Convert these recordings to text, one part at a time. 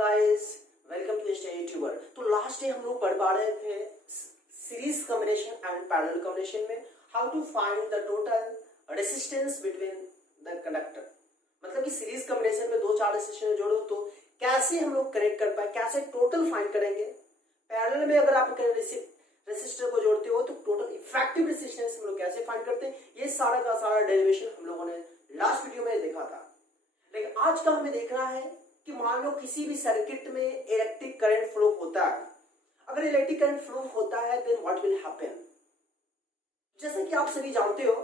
Guys, welcome to Study Tuber. तो last day हम लोग पढ़ पा रहे थे series combination and parallel combination में how to find the total resistance between the conductor. मतलब कि सीरीज कॉम्बिनेशन में दो चार रेसिस्टेंस जोड़ो तो कैसे हम लोग कनेक्ट कर पाए, कैसे टोटल फाइंड करेंगे। पैरेलल में अगर आप रेसिस्टर को जोड़ते हो तो टोटल इफेक्टिव रेसिस्टेंस हम लोग कैसे फाइंड करते हैं, ये सारा का सारा डेरिवेशन हम लोगों ने लास्ट वीडियो में देखा था। लेकिन आज का हमें देखना है कि मान लो किसी भी सर्किट में इलेक्ट्रिक करंट फ्लो होता है। अगर इलेक्ट्रिक करंट फ्लो होता है देन व्हाट विल हैपन। जैसे कि आप सभी जानते हो,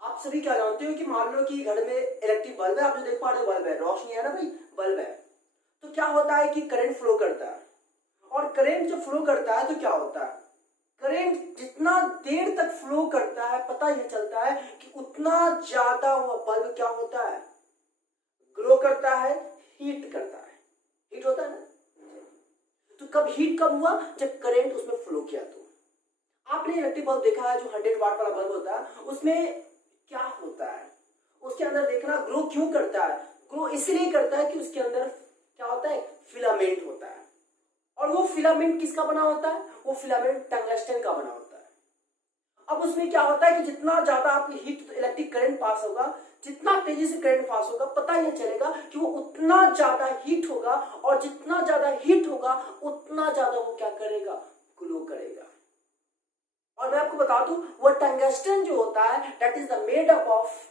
आप सभी क्या जानते हो कि मान लो कि घर में इलेक्ट्रिक बल्ब है, आप जो देख पा रहे हो बल्ब है, रोशनी है ना भाई, बल्ब है। तो क्या होता है कि करंट फ्लो करता है, और करंट जब फ्लो करता है तो क्या होता है, करंट जितना देर तक फ्लो करता है पता यह चलता है कि उतना ज्यादा वो बल्ब क्या होता है, ग्लो करता है, हीट करता है। हीट होता है ना। तो कब हीट कब हुआ, जब करंट उसमें फ्लो किया। तो आपने इलेक्ट्रिक बल्ब देखा है जो 100 वाट वाला बल्ब होता है, उसमें क्या होता है, उसके अंदर देखना ग्लो क्यों करता है। ग्लो इसलिए करता है कि उसके अंदर क्या होता है, फिलामेंट होता है। और वो फिलामेंट किसका बना होता है, वो फिलामेंट टंगस्टन का बना होता है। अब उसमें क्या होता है कि जितना ज्यादा आपकी हीट इलेक्ट्रिक करंट पास होगा, जितना तेजी से करंट पास होगा, पता यह चलेगा कि वो उतना ज्यादा हीट होगा, और जितना ज्यादा हीट होगा उतना ज्यादा वो क्या करेगा, ग्लो करेगा। और मैं आपको बता दूं, वो टंगस्टन जो होता है that is the made up of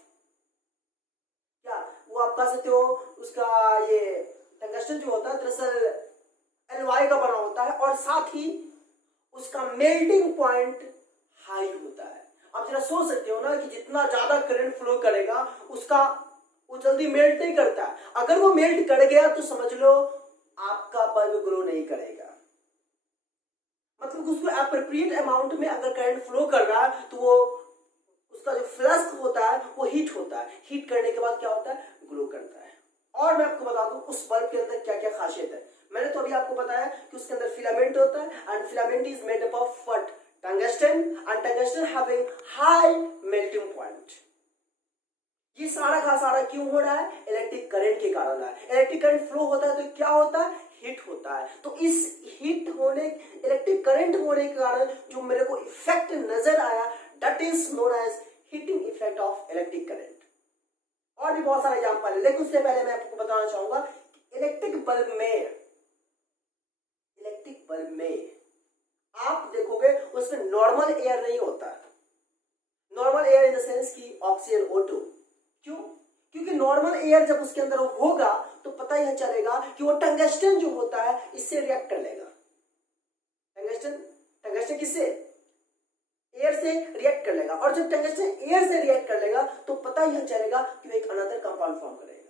क्या, वो आप कह सकते हो उसका ये टंगस्टन जो होता है दरअसल एलवाई का बना होता है, और साथ ही उसका मेल्टिंग पॉइंट हाई होता है। आप जरा सोच सकते हो ना कि जितना ज्यादा करंट फ्लो करेगा उसका वो जल्दी मेल्ट नहीं करता है। अगर वो मेल्ट कर गया तो समझ लो आपका बल्ब ग्लो नहीं करेगा। मतलब उसको एप्रोप्रिएट अमाउंट में अगर करंट फ्लो कर रहा है तो वो उसका जो फ्लक्स होता है वो हीट होता है। हीट करने के बाद क्या होता है, ग्लो करता है। और मैं आपको बता दूं उस बल्ब के अंदर क्या क्या खासियत है। मैंने तो अभी आपको बताया कि उसके अंदर फिलामेंट होता है, and filament is made up of what, tungsten, and tungsten having high melting point. ये सारा का सारा क्यों हो रहा है, इलेक्ट्रिक करंट के कारण है। इलेक्ट्रिक करंट फ्लो होता है तो क्या होता है, हीट होता है। तो इस हीट होने, इलेक्ट्रिक करंट होने के कारण जो मेरे को इफेक्ट नजर आया that is known as heating effect of electric current. और भी बहुत सारे एग्जांपल है, लेकिन उससे पहले मैं आपको बताना चाहूंगा इलेक्ट्रिक बल्ब में आप देखोगे उसमें नॉर्मल एयर नहीं होता है। Normal air in the sense की ऑक्सीजन O2। क्यों, क्योंकि नॉर्मल एयर जब उसके अंदर होगा तो पता यह चलेगा कि वो टंगस्टन जो होता है इससे रिएक्ट कर लेगा। टंगस्टन किससे, एयर से रिएक्ट कर लेगा। और जब टंगस्टन एयर से रिएक्ट कर लेगा तो पता यह चलेगा कि वो एक अनदर कंपाउंड फॉर्म करेगा।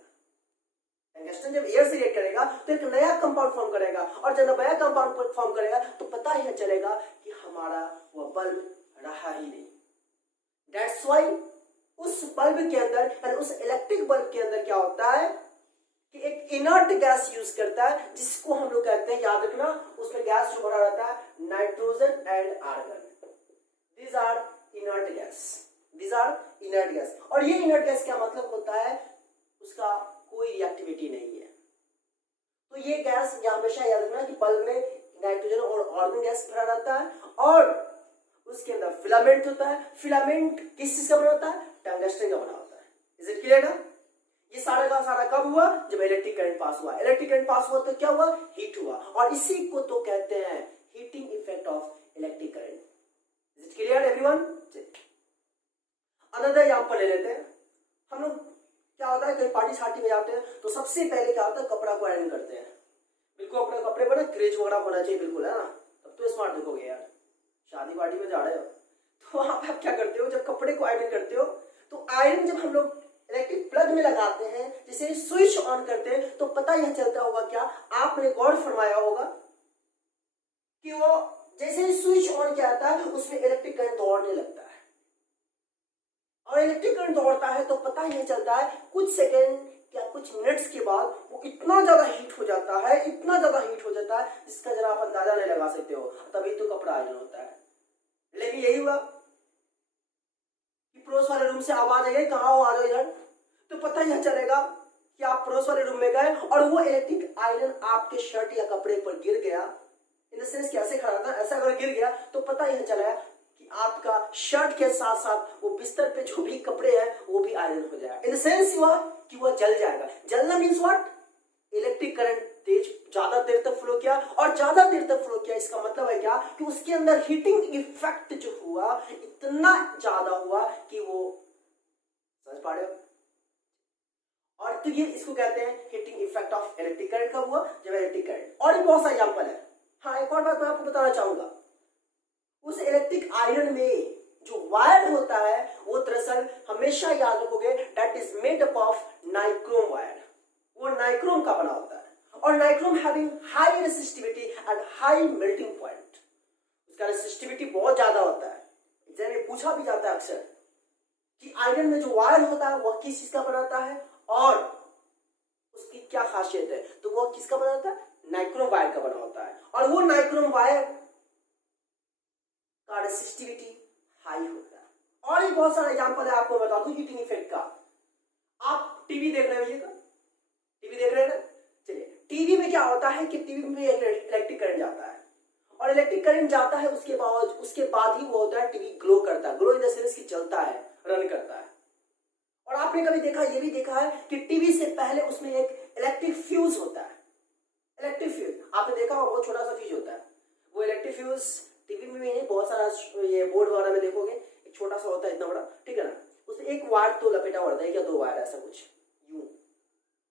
टंगस्टन जब एयर से रिएक्ट करेगा तो एक नया कंपाउंड फॉर्म करेगा, और जब नया कंपाउंड फॉर्म करेगा तो पता यह चलेगा कि हमारा वह बल्ब रहा ही नहीं। दैट्स व्हाई उस बल्ब के अंदर, यानी उस इलेक्ट्रिक बल्ब के अंदर क्या होता है कि एक इनर्ट गैस यूज करता है, जिसको हम लोग कहते हैं, याद रखना, उसमें गैस जो भरा रहता है nitrogen and argon. These are inert gas. These are inert gas. और ये inert gas क्या मतलब होता है, उसका कोई रिएक्टिविटी नहीं है। तो ये गैस या हमेशा याद रखना कि बल्ब में नाइट्रोजन और आर्गन गैस भरा रहता है, और उसके अंदर फिलामेंट होता है। फिलामेंट किस चीज का बना होता है, टंगस्टन का बना होता है। इज इट क्लियर ना। ये सारा का सारा कब हुआ, जब इलेक्ट्रिक करंट पास हुआ। इलेक्ट्रिक करंट पास हुआ तो क्या हुआ, हीट हुआ, और इसी को तो कहते हैं heating effect of electric current. Is it clear everyone? Another example ले लेते हैं। हम लोग क्या होता है, कहीं पार्टी शार्टी में जाते हैं तो सबसे पहले क्या होता है, कपड़ा को आयरन करते हैं। बिल्कुल अपने कपड़े पर ना क्रेज वगैरह होना चाहिए, बिल्कुल है ना, तब तो स्मार्ट दिखोगे यार। शादी पार्टी में जा रहे हो तो वहां पे आप क्या करते हो, जब कपड़े को आयरन करते हो तो आयरन जब हम लोग इलेक्ट्रिक प्लग में लगाते हैं, जैसे स्विच ऑन करते हैं, तो पता यह चलता होगा क्या, आपने गौर फरमाया होगा कि वो जैसे ही स्विच ऑन किया जाता है उसमें इलेक्ट्रिक करंट दौड़ने लगता है, और इलेक्ट्रिक करंट दौड़ता है तो पता ही नहीं चलता है, कुछ सेकेंड या कुछ मिनट्स के बाद वो इतना ज्यादा हीट हो जाता है, इतना ज्यादा हीट हो जाता है जिसका जरा आप अंदाजा नहीं लगा सकते हो। तभी तो कपड़ा आयरन होता है। लेकिन यही हुआ कि पड़ोस वाले रूम से आवाज आई, कहाँ हो, आ जाओ इधर, तो पता यह चलेगा कि आप पड़ोस वाले रूम में गए और वो इलेक्ट्रिक आयरन आपके शर्ट या कपड़े पर गिर गया, इन द सेंस कैसे खड़ा था, ऐसा अगर गिर गया तो पता यह चला कि आपका शर्ट के साथ साथ वो बिस्तर पे जो भी कपड़े हैं वो भी आयरन हो जाएगा। इन द सेंस हुआ कि वह जल जाएगा। जलना मीन्स व्हाट? इलेक्ट्रिक करंट तेज ज्यादा देर तक फ्लो किया, और ज्यादा देर तक फ्लो किया इसका मतलब है क्या कि उसके अंदर हीटिंग इफेक्ट जो हुआ इतना ज्यादा हुआ कि वो, समझ पा रहे हो? और तो ये इसको कहते हैं heating effect of electric current. कब हुआ? जब इलेक्ट्रिक करंट। और भी बहुत सारे एग्जांपल है। हाँ, एक और बात मैं आपको बताना चाहूंगा, उस इलेक्ट्रिक आयरन में जो वायर होता है वो दरअसल हमेशा याद रखोगे that is made up of nichrome wire. वो नाइक्रोम का बना होता है, और nichrome having high resistivity and high melting point. उसका रेसिस्टिविटी बहुत ज्यादा होता है। एग्जाम में पूछा भी जाता है अक्सर कि आयरन में जो वायर होता है वह किस चीज का बनाता है और उसकी क्या खासियत है, तो वह किसका बना होता है? नाइक्रोम वायर का बना होता है। और वो नाइक्रोम वायर का रेसिस्टिविटी हाई होता है। और भी बहुत सारा एग्जांपल है, आपको बता दूं हीटिंग इफेक्ट का। आप टीवी देख रहे हो, टीवी देख रहे हैं ना? चलिए, टीवी में क्या होता है कि टीवी में इलेक्ट्रिक करंट जाता है, और इलेक्ट्रिक करंट जाता है उसके बाद ही वो होता है टीवी ग्लो करता है। ग्लो इन द सेंस कि चलता है, रन करता है। और आपने कभी देखा, ये भी देखा है कि टीवी से पहले उसमें एक इलेक्ट्रिक फ्यूज होता है। इलेक्ट्रिक फ्यूज आपने देखा होगा, बहुत छोटा सा फ्यूज होता है। वो इलेक्ट्रिक फ्यूज टीवी में भी नहीं, बहुत सारा ये बोर्ड वगैरह में देखोगे एक छोटा सा होता है, इतना बड़ा, ठीक है ना? उसमें एक वायर तो लपेटा हुआ होता है, या दो वायर, ऐसा कुछ यूं,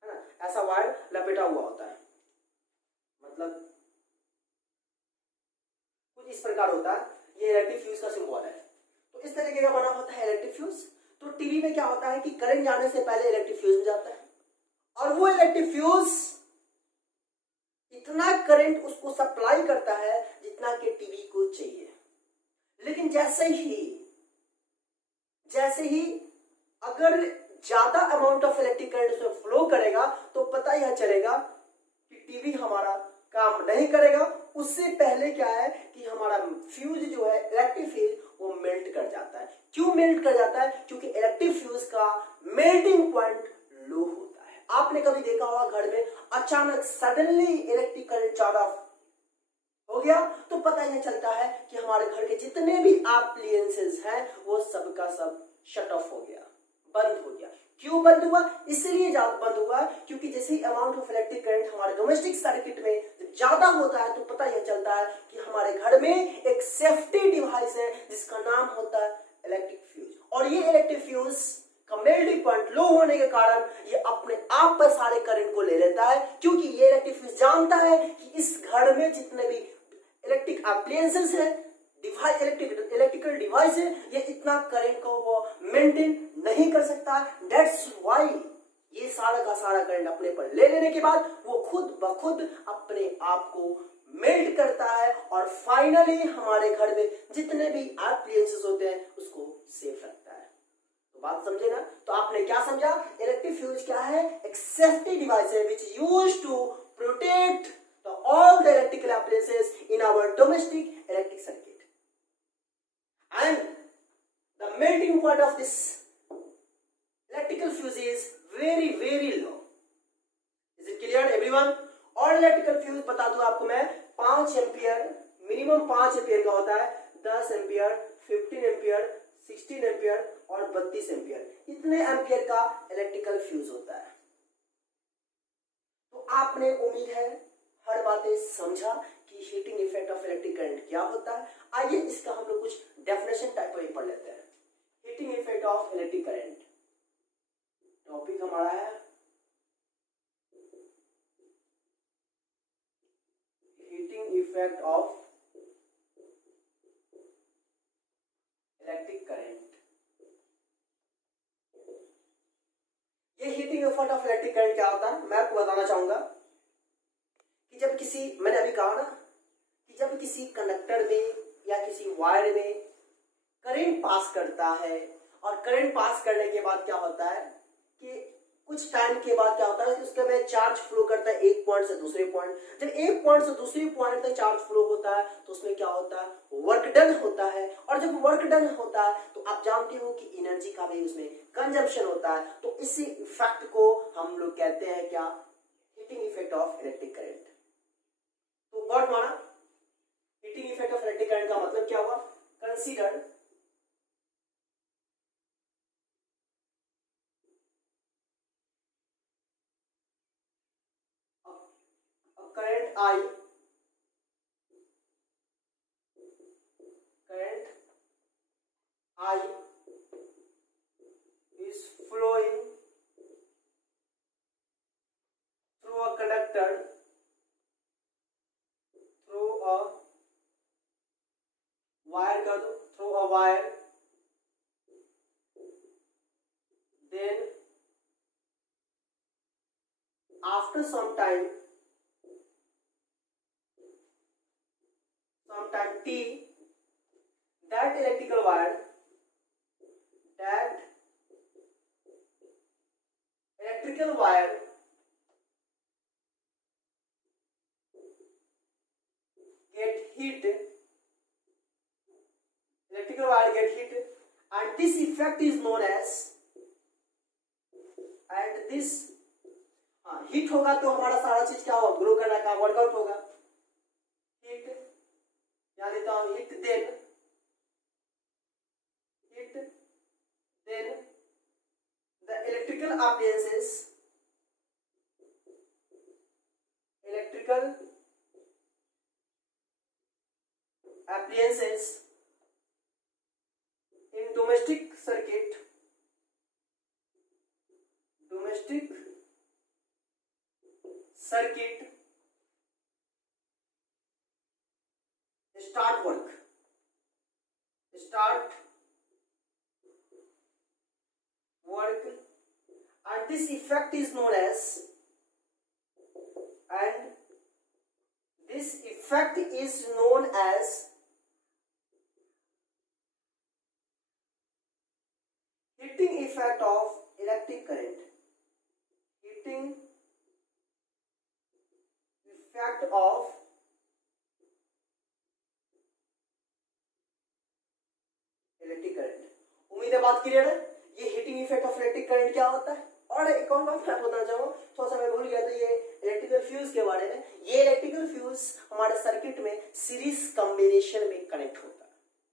है ना? ऐसा वायर लपेटा हुआ होता है, मतलब कुछ इस प्रकार होता है। ये इलेक्ट्रिक फ्यूज का सिंबल है। तो इस तरीके का बना होता है इलेक्ट्रिक फ्यूज। तो टीवी में क्या होता है कि करंट जाने से पहले इलेक्ट्रिक फ्यूज में जाता है, और वो इलेक्ट्रिक फ्यूज इतना करंट उसको सप्लाई करता है जितना कि टीवी को चाहिए। लेकिन जैसे ही अगर ज्यादा अमाउंट ऑफ इलेक्ट्रिक करंट उसमें फ्लो करेगा तो पता यह चलेगा कि टीवी हमारा काम नहीं करेगा। उससे पहले क्या है कि हमारा फ्यूज जो है, इलेक्ट्रिक फ्यूज, वो मेल्ट कर जाता है। क्यों मेल्ट कर जाता है? क्योंकि इलेक्ट्रिक फ्यूज का मेल्टिंग पॉइंट लो होता है। आपने कभी देखा होगा घर में अचानक सडनली इलेक्ट्रिक करंट ज्यादा हो गया तो पता यह चलता है कि हमारे घर के जितने भी एप्लियंसेस हैं वो सबका सब शट ऑफ हो गया, बंद हो गया। क्यों बंद हुआ? इसलिए बंद हुआ क्योंकि जैसे ही अमाउंट ऑफ इलेक्ट्रिक करंट हमारे डोमेस्टिक सर्किट में ज्यादा होता है तो पता यह चलता है कि हमारे घर में एक सेफ्टी डिवाइस है जिसका नाम होता है इलेक्ट्रिक फ्यूज। और ये इलेक्ट्रिक फ्यूज का मेल्टिंग पॉइंट लो होने के कारण ये अपने आप पर सारे करंट को ले लेता है, क्योंकि ये इलेक्ट्रिक फ्यूज जानता है कि इस घर में जितने भी इलेक्ट्रिक अप्लायंसेस है, इलेक्ट्रिकल डिवाइस है, ये इतना करंट को वो मेंटेन नहीं कर सकता। दैट्स व्हाई ये सारा का सारा करंट अपने पर ले लेने के बाद वो खुद ब खुद अपने आप को मेल्ट करता है और फाइनली हमारे घर में जितने भी अप्लायंसेस होते हैं उसको सेफ रखता है। तो बात समझे ना? तो आपने क्या समझा? इलेक्ट्रिक फ्यूज क्या है? एक सेफ्टी डिवाइस है which is used to protect all the electrical appliances in our domestic electric circuit. And the melting point of this electrical fuse is very very low. Is it clear everyone? और electrical fuse बता दूं आपको मैं, 5 ampere, minimum 5 ampere का होता है, 10 ampere, 15 ampere, 16 ampere और 32 ampere, इतने एम्पियर का इलेक्ट्रिकल फ्यूज होता है। तो आपने, उम्मीद है, हर बातें समझा कि heating effect of electric current क्या होता है। आइए इसका हम लोग कुछ डेफिनेशन टाइप में पढ़ लेते हैं। Heating effect of electric current topic हमारा है heating effect of electric current. ये heating effect of electric current क्या होता है मैं आपको बताना चाहूंगा कि जब किसी, मैंने अभी कहा ना कि जब किसी कंडक्टर में या किसी वायर में करंट पास करता है, और करंट पास करने के बाद क्या होता है कि कुछ टाइम के बाद क्या होता है कि उसके में चार्ज फ्लो करता है 1 पॉइंट से दूसरे पॉइंट, जब एक पॉइंट से दूसरे पॉइंट तक चार्ज फ्लो होता है तो उसमें क्या होता है, वर्क डन होता है। और जब वर्क डन होता है तो आप जानते हो कि एनर्जी का भी उसमें कंजम्पशन होता है। तो इसी इफेक्ट को हम लोग कहते हैं क्या, heating effect of electric current. तो व्हाट माना, heating effect of electric current का मतलब क्या हुआ, consider current I, current I is flowing through a conductor, through a wire कर दो, through a wire, then after some time T, that electrical wire get heat, and this effect is known as, and this heat होगा तो हमारा सारा चीज क्या होगा, grow करने का, वर्कआउट होगा, हीट यानी तो हम heat then the electrical appliances in domestic circuit start work, and this effect is known as, heating effect of electric current. Heating effect of electric current. उम्मीद है बात क्लियर है। ये heating effect of electric current क्या होता है। और एक और बात मैं बताना चाहूँ, थोड़ा सा मैं भूल गया था, ये इलेक्ट्रिकल फ्यूज के बारे में। ये इलेक्ट्रिकल फ्यूज हमारे सर्किट में सीरीज कॉम्बिनेशन में कनेक्ट होता है।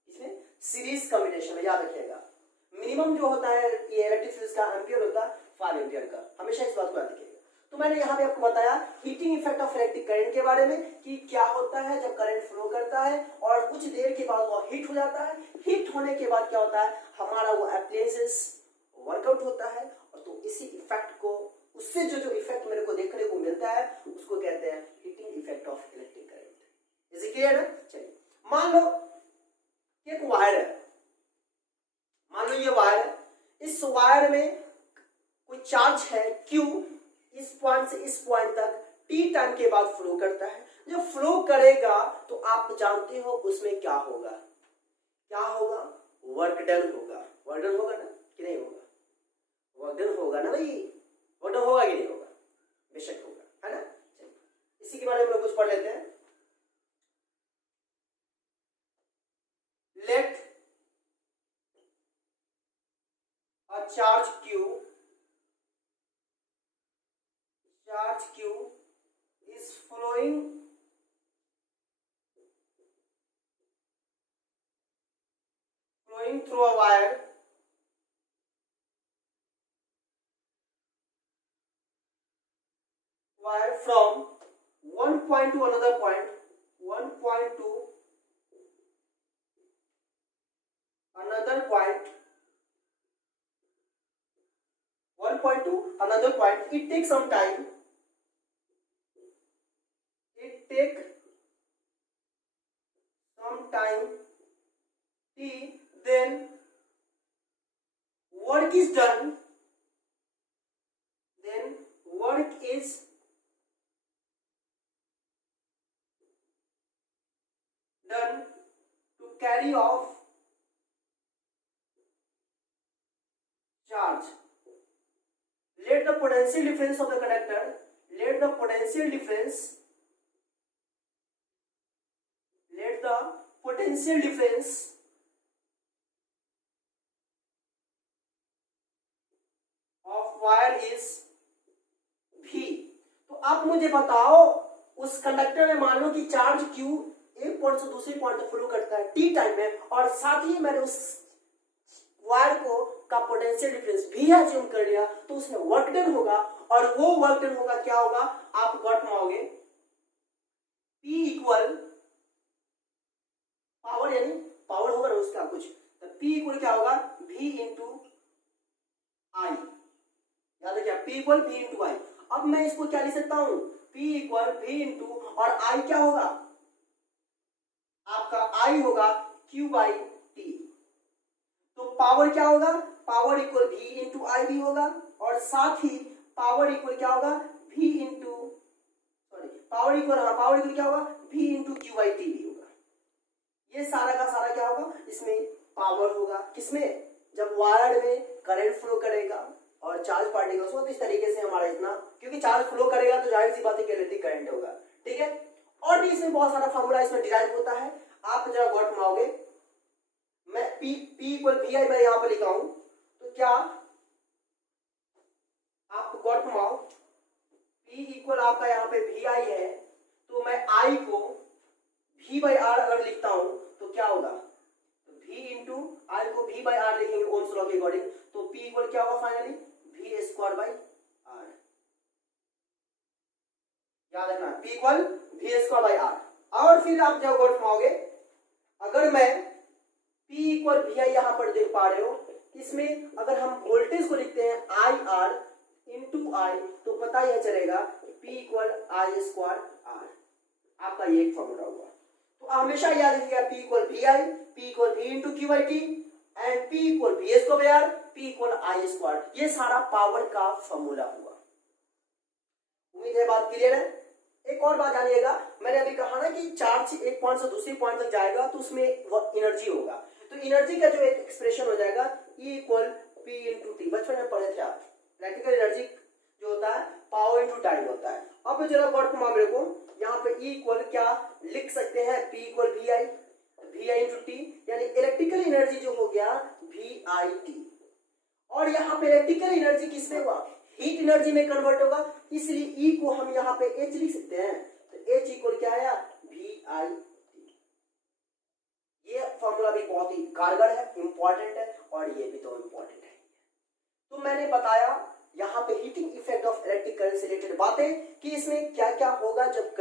इसमें सीरीज कॉम्बिनेशन में याद रखिएगा, मिनिमम जो होता है ये इलेक्ट्रिक फ्यूज का एम्पियर होता है 5 एम्पियर का, हमेशा इस बात को याद रखिएगा। तो मैंने यहाँ पे आपको बताया heating effect of electric current के बारे में कि क्या होता है जब करंट फ्लो करता है और कुछ देर के बाद वो हीट हो जाता है। हीट होने के बाद क्या होता है, हमारा वो एप्लायंसेस वर्कआउट होता है। और तो इसी इफेक्ट को, उससे जो इफेक्ट मेरे को देखने को मिलता है उसको कहते हैं heating effect of electric current. Is it clear है। चलिए मान लो एक वायर है, मान लो ये वायर है, इस वायर में कोई चार्ज है Q, इस पॉइंट से इस पॉइंट तक T टाइम के बाद फ्लो करता है। जब फ्लो करेगा तो आप जानते हो उसमें क्या होगा, वर्क डन होगा। वर्क डन होगा ना कि नहीं होगा, वर्क डन होगा ना भाई, वर्क डन होगा कि नहीं होगा, बेशक होगा, है ना। इसी के बारे में हम कुछ पढ़ लेते हैं। Let a charge Q is flowing through a wire from one point to another point, one point to another point, it takes some time, T, then work is done, to carry off charge. Let the potential difference of the conductor potential difference, let the potential difference of wire is V। तो आप मुझे बताओ उस conductor में मान लो कि charge Q एक point से दूसरे पॉइंट तक फ्लो करता है T टाइम में, और साथ ही मैंने उस वायर को का पोटेंशियल डिफरेंस भी अज्यूम कर लिया, तो उसमें वर्क डन होगा, और वो वर्क डन होगा क्या होगा, आप गॉट पाओगे P इक्वल पावर, यानी पावर होगा ना उसका कुछ, तो P इक्वल क्या होगा V इंटू आई, याद है क्या, P इक्वल V इंटू आई। अब मैं इसको क्या लिख सकता हूं, P इक्वल V इंटू, और I क्या होगा आपका, I होगा Q बाई T। तो पावर क्या होगा, पावर इक्वल V इंटू आई भी होगा, और साथ ही पावर इक्वल क्या होगा V into, sorry power equal, हाँ पावर इक्वल क्या होगा V into Q by T भी होगा। ये सारा का सारा क्या होगा, इसमें पावर होगा, किसमें, जब वायर में करंट फ्लो करेगा और चार्ज पार्टिकल्स हो, तो इस तरीके से हमारा इतना, क्योंकि चार्ज फ्लो करेगा तो जाहिर सी बात है कि इलेक्ट्रिक करंट होगा, ठीक है। और भी इसमें बहुत सारा फॉर्मूला इसमें डिराइव होता है, आप जरा गौर घुमाओगे, मैं P इक्वल वी आई मैं यहां पर लिखा हूं, तो क्या आप गौर घुमाओ, P इक्वल आपका यहाँ पे वी आई है, तो मैं I को V बाई आर अगर लिखता हूं तो क्या होगा, V इंटू आई को V बाई आर लिखेंगे ओम्स लॉ के अकॉर्डिंग, तो P इक्वल क्या होगा finally V square by R, याद रखना P equal V square by R. और फिर आप जब गौर घुमाओगे, अगर मैं P इक्वल वी आई यहां पर देख पा रहे हो, इसमें अगर हम वोल्टेज को लिखते हैं आई आर इंटू आई, तो पता यह चलेगा P equal I square R, आपका ये एक फॉर्मूला हुआ। तो हमेशा याद रखिएगा P equal V I, P equal V into Q by T, and P equal V square by R, P equal I square, ये सारा पावर का फॉर्मूला हुआ। उम्मीद है बात क्लियर है। एक और बात जानिएगा, मैंने अभी कहा ना कि चार्ज एक पॉइंट से दूसरे पॉइंट तक जाएगा तो उसमें एनर्जी होगा, तो एनर्जी का जो एक एक्सप्रेशन हो जाएगा E equal P into T, बचपन में पढ़े थे आप, प्रैक्टिकल एनर्जी जो होता है पावर इंटू टाइम होता है। अब जरा गौर घुमा मेरे को, यहाँ पे E इक्वल क्या लिख सकते हैं, P equal V I into T, यानी इलेक्ट्रिकल एनर्जी जो हो गया वी आई टी, और यहाँ पे इलेक्ट्रिकल एनर्जी किसमें हुआ, हीट एनर्जी में कन्वर्ट होगा, इसलिए E को हम यहाँ पे H लिख सकते हैं, तो H इक्वल क्या आया वी आई टी। ये फॉर्मूला भी बहुत ही कारगर है, इंपॉर्टेंट है, और ये भी तो इंपॉर्टेंट है। तो मैंने बताया यहाँ पे heating effect of electric current से रिलेटेड बातें, कि इसमें क्या क्या होगा जब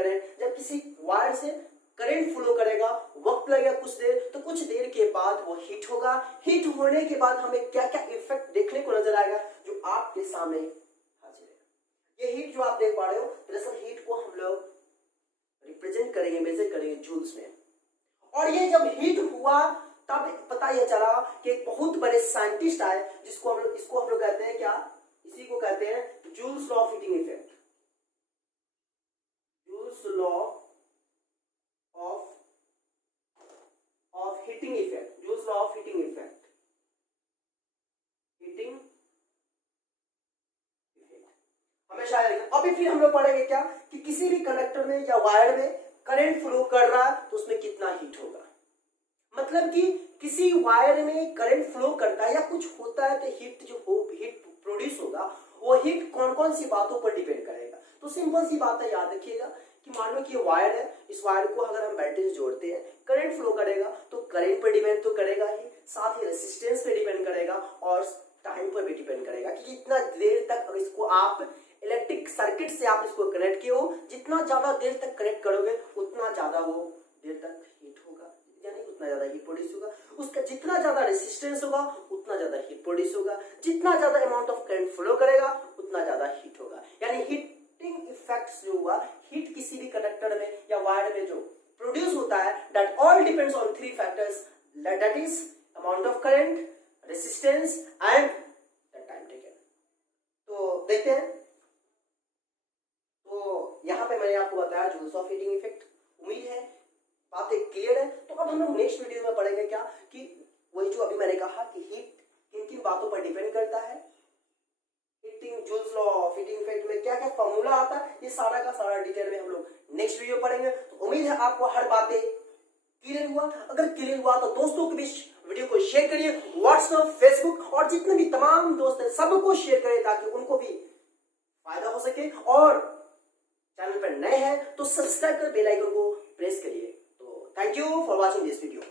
किसी वायर से करंट फ्लो करेगा, वक्त लगेगा कुछ देर, तो कुछ देर के बाद वो हीट होगा, हीट होने के बाद हमें क्या क्या इफेक्ट देखने को नजर आएगा जो आपके सामने हाजिर है। ये हीट जो आप देख पा रहे हो, दरअसल हीट को हम लोग रिप्रेजेंट करेंगे, मेजर करेंगे जूल्स में, और ये जब हीट हुआ तब पता यह चला कि एक बहुत बड़े साइंटिस्ट आए, इसको हम लोग कहते हैं क्या, इसी को कहते हैं joules law of heating effect, joules law of heating effect, joules law of heating effect, हमेशा अभी फिर हम लोग पढ़ेंगे क्या, कि किसी भी कंडक्टर में या वायर में करंट फ्लो कर रहा है तो उसमें कितना हीट होगा, मतलब कि किसी वायर में करंट फ्लो करता है या कुछ होता है तो हीट प्रोड्यूस होगा, वो हीट कौन कौन सी बातों पर डिपेंड करेगा। तो सिंपल सी बात है, याद रखिएगा कि मान लो कि ये वायर है, इस वायर को अगर हम बैटरी से जोड़ते हैं, करंट फ्लो करेगा तो करंट पर डिपेंड तो करेगा ही, साथ ही रेसिस्टेंस पे डिपेंड करेगा, और टाइम पर भी डिपेंड करेगा कि कितना देर तक इसको आप इलेक्ट्रिक सर्किट से आप इसको कनेक्ट किए हो, जितना ज्यादा देर तक कनेक्ट करोगे उतना ज्यादा वो देर तक हीट होगा, यानी उतना ज्यादा हीट प्रोड्यूस होगा, उसका जितना ज्यादा रेसिस्टेंस होगा उतना ज्यादा हीट प्रोड्यूस होगा, जितना ज्यादा अमाउंट ऑफ करंट फ्लो करेगा उतना ज्यादा हीट होगा। यानी हीटिंग इफेक्ट्स जो हुआ, हीट किसी भी कंडक्टर में या वायर में जो प्रोड्यूस होता है, that all depends on three factors, that is amount of current, resistance and the time taken. तो देखते हैं, तो यहाँ पे मैंने आपको बताया जूल्स ऑफ हीटिंग इफेक्ट, उम्मीद है बातें क्लियर है। तो अब हम लोग नेक्स्ट वीडियो में पढ़ेंगे क्या, कि वही जो अभी मैंने कहा कि हीट किन किन बातों पर डिपेंड करता है, fitting joules law, fitting effect में क्या क्या फॉर्मूला आता है, ये सारा का सारा डिटेल में हम लोग नेक्स्ट वीडियो पढ़ेंगे। तो उम्मीद है आपको हर बातें क्लियर हुआ। अगर क्लियर हुआ तो दोस्तों के बीच वीडियो को शेयर करिए, व्हाट्सएप, फेसबुक और जितने भी तमाम दोस्त हैं सबको शेयर करें ताकि उनको भी फायदा हो सके। और चैनल पर नए हैं तो सब्सक्राइब कर बेल आइकन को प्रेस करिए। तो thank you for watching this video.